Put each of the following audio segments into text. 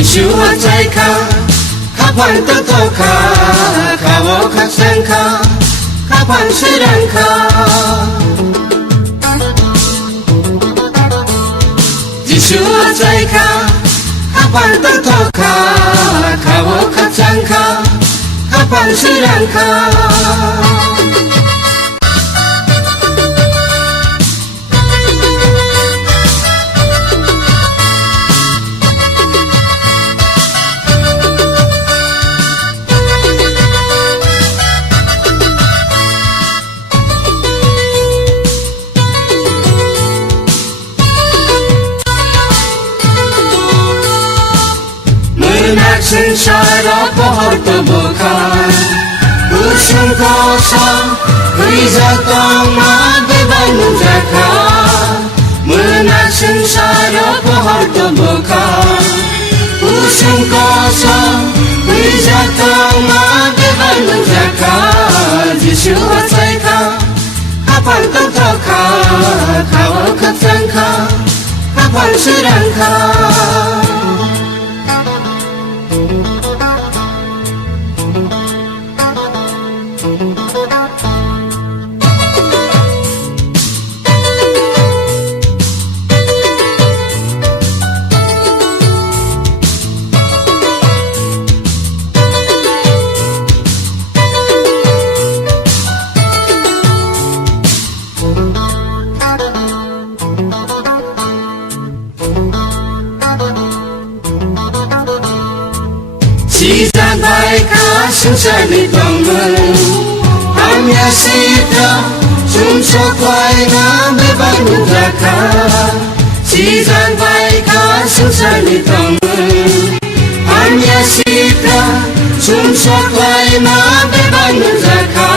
지슈와 자이카 가판도 토카 가워 각상카 가판 시랑카 지슈와 자이카 가판도 토카 가워 각상카 가판 시랑카 संसार पहरतो बुखार उसुंकोसा 의자똥마 बेबानु जाखा मोना संसार पहरतो बुखार उसुंकोसा 의자똥마 बेबानु जाखा जिसुवा जायखा खाफाल तोखा खावो खाफसांखा खाफाल सोरांखा Sisan baika sunsani tongan Hamya sita sunsok waina bebanu jaka Sisan baika sunsani tongan Hamya sita sunsok waina bebanu jaka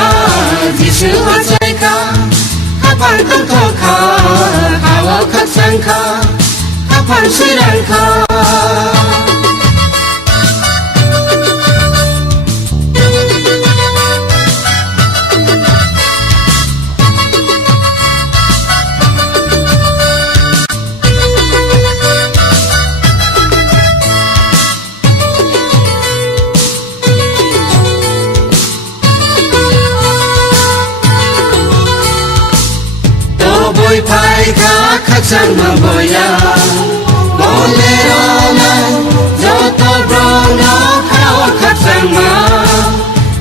Jisuwa jaika kapan tongtoka Kawa katsangka kapan sirangka Boy paika katsang maboya Bolero na Joto brono kawa katsang ma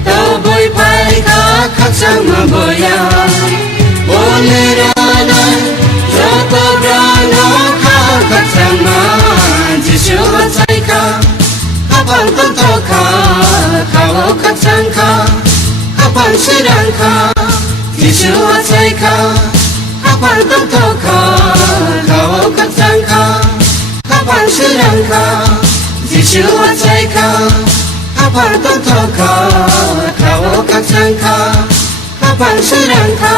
To boy paika katsang maboya Bolero na Joto brono kawa katsang ma Jisuwa jaika Kapal tontoka Kawa katsang ka Kapal sirangka Jisuwa jaika Kapal tongtoka, kawo katsangka, kapal sirangka, Jisuwa jaika. Kapal tongtoka, kawo katsangka, kapal sirangka.